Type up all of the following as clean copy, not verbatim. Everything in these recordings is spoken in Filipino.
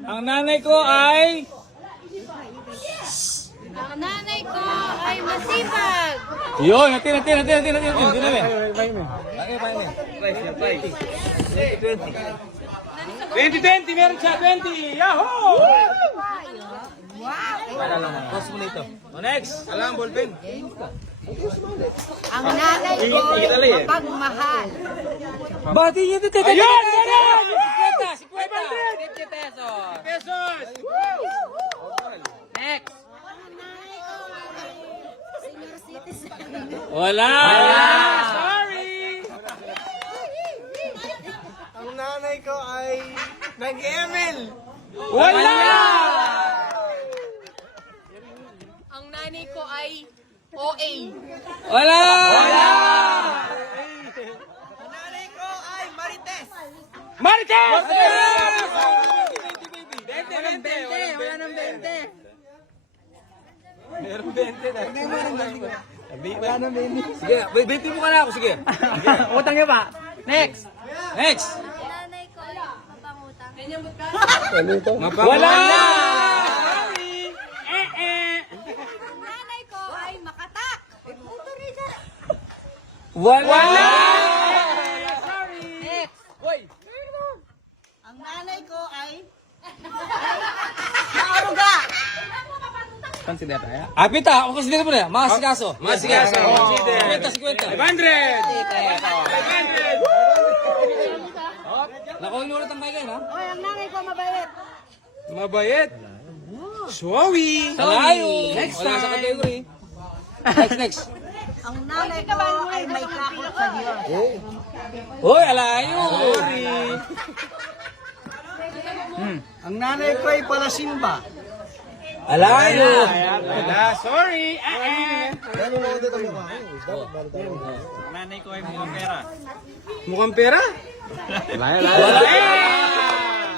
Ang nanay ko ay... Ang nanay ko ay masipag. Yun, natin. Hindi na eh. 20, meron siya, 20! Yahoo! Pause mo na ito. Next, alam, ballpen. Ang nanay ko mapagmahal. Bati niya dito. Ayun! 50 pesos! Next! Senior citizen. Wala! Sorry! Ang nanay ko ay nag-ML. Wala! Ang nanay ko ay OA. Wala! Ang nanay ko ay Marites. Marquez! Wala nang 20. Meron 20 na. Wala nang 20. Sige, 20 mo ka na ako, sige. Utang niyo pa. Next. Next! Ang nanay ko ay mapangutang. Ano ito? Wala! Ang nanay ko ay makatak. Motorista. Wala! Next. Hoy! Ang nanay ko ay maaruga. Consider tayo. Apita, ako kasi dito mo na. Masikaso. 50. 500! Nakuha nyo ulit ang kailan, ha? Oy, ang nanay ko mabait. Mabayet. Suwawi. Salayo. Next Wala sa time. category. Next. Ang nanay ko ay may takot sa Diyos. Hoy, alayo. Ang nanay ko ay Palasimba. Alayo. Sorry. Ano mo dito mo ba? Nanay ko ay mukhang pera. Mukhang pera? Wala.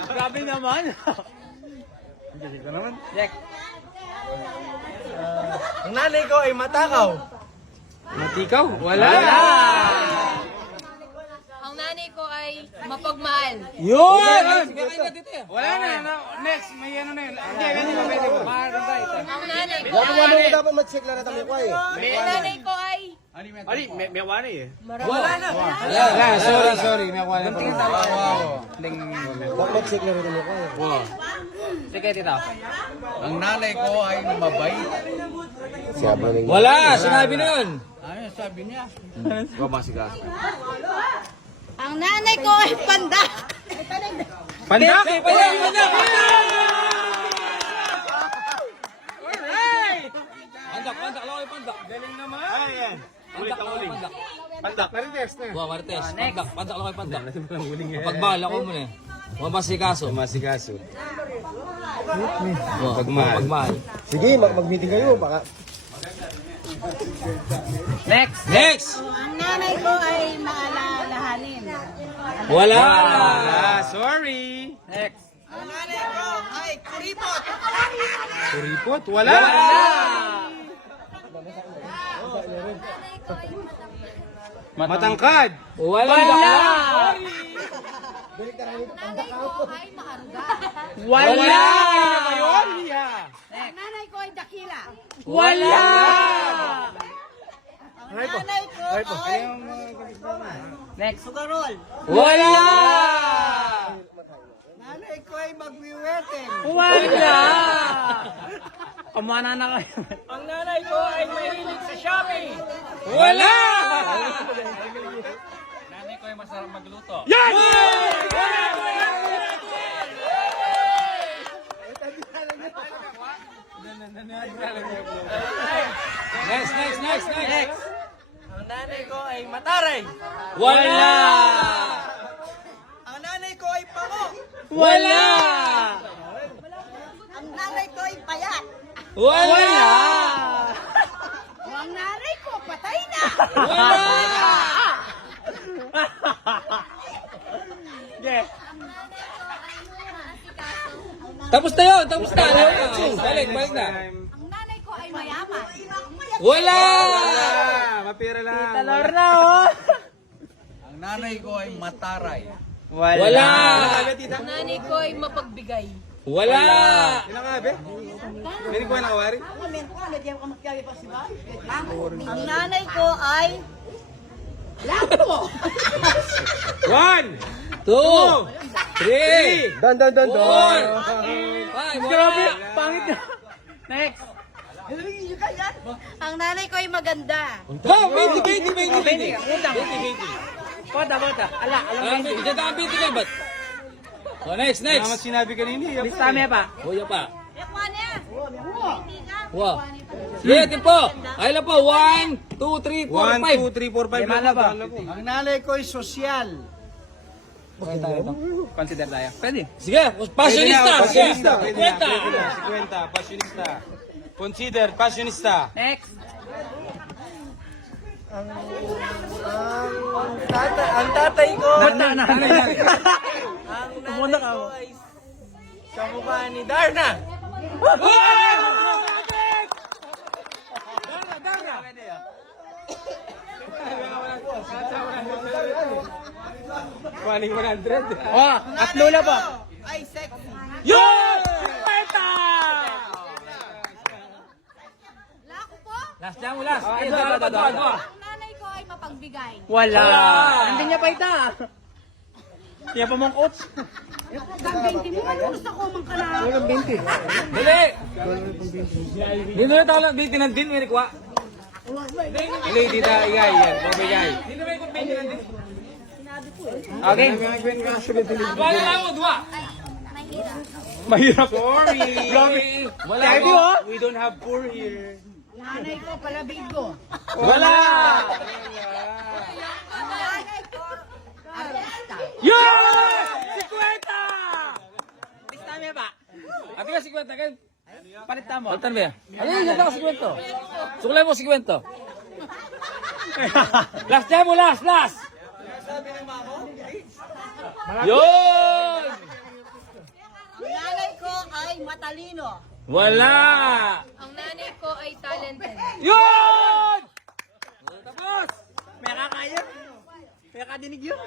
Grabe naman. Next. Ang nanay ko ay Matakaw. Matikaw? Wala. Ang nanay ko ay mapagmahal. Yun! Sige, kayo na dito. Wala na. Next. May ano na yun. Hindi ba pwede mo? Ang nanay ko Dapat ano ay dapat mag-check lang natin ko eh. ang nanay ko ay Ali, may wala eh. Wala na. Wala. Sorry. May akuha na pa. Dapat mag-check lang natin ko eh. Sige, tita. Ang nanay ko ay mabait. Siya ba ning? Wala. Sinabi na yun. Ano sabi niya? ang nanay ko ay pandak. Pandak! Pandak! Alright! Pandak. Laki pandak. Galing naman. Ayan. Pandak. Pandak. Marites na. Wow, Martes. Pandak laki pandak. Pagmahal ako mo na. Masikaso. Pagmahal. Sige, mag-meeting kayo baka Next! Ang nanay ko ay maalalahanin. Wala! Sorry. Next. ang nanay ko ay Kuripot. Kuripot? Wala! Matangkad? Wala! Ang nanay ko ay maaruga. Wala! Ang nanay ko ay dakila. Wala! Ang nanay ko ay Next. Sugarol. Wala! Nanay ko ay magwiweteng. Wala. Kumana na kayo. Ang nanay ko ay mahilig sa shopping. Wala! Nanay ko ay masarap magluto. Yan! Next! Ang nanay ko ay Mataray. Wala! Ang nanay ko ay Pango. Wala! ang nanay ko ay payat. Wala! Ang nanay ko patay na. Wala! Yes. Tapos na yun! Tapos na! Alam na! Balik na! Ang nanay ko ay mayaman. Wala! Lorna, oh. Ang nanay ko ay mataray. Wala. Ang nanay ko ay mapagbigay. Wala. Ang nanay ko ay... One, two, three, four, five. Wala. Pangit na. Next. Ang nanay ko ay maganda. Oh, 20. Bota. Ala. Dito ang 20 ka, ba't? Oh, next. Sinabi kanina. Lista mo pa. Kuya pa. Yakuha niya. Wow. Sige, tipo. Ay lang po. 1, 2, 3, 4, 5. 3, 4, 5. Lima na ba? Ang nanay ko ay sosyal. Consider tayo. Pwede. Sige, passionista. Passionista. Sige. Pwede na. Kwenta. 50, passionista. Consider, passionista. Next. Ang tatay ko. Ba't na? Ang nanay ko ay kamukha ni Darna. Oh, at Lola pa. Ay sexy. Yun! Lako po. Last lang mo, last. Ay, ito. Ang nanay ko ay mapagbigay. Wala. Wala. Hindi niya pa ita. Yan pa mong coach. Ang 20 mo, ano gusto ko man ka na? Dali! Dito na tao lang, 20 ng din, Eric, wa? Hindi, tita, igay yan. Pabigay. Dito may kung 20 ng din. Okay. Wala lang mo, dua! Mahirap. Sorry! Wala Sabi mo. mo? We don't have poor here. Nanay ko, palabig ko. Wala! Ang nanay ko, artista. Yun! 50! Lista mo pa. Ate ka 50 kan? Palitan mo. Palitan ba yan? Ano yun? Ganda ka 50. Sukulay mo 50. Last time mo, last! Yun! Ang nanay ko ay matalino. Wala! Ang nanay ko ay talented. Yun! Tapos! May kakaya. May kadinig yun.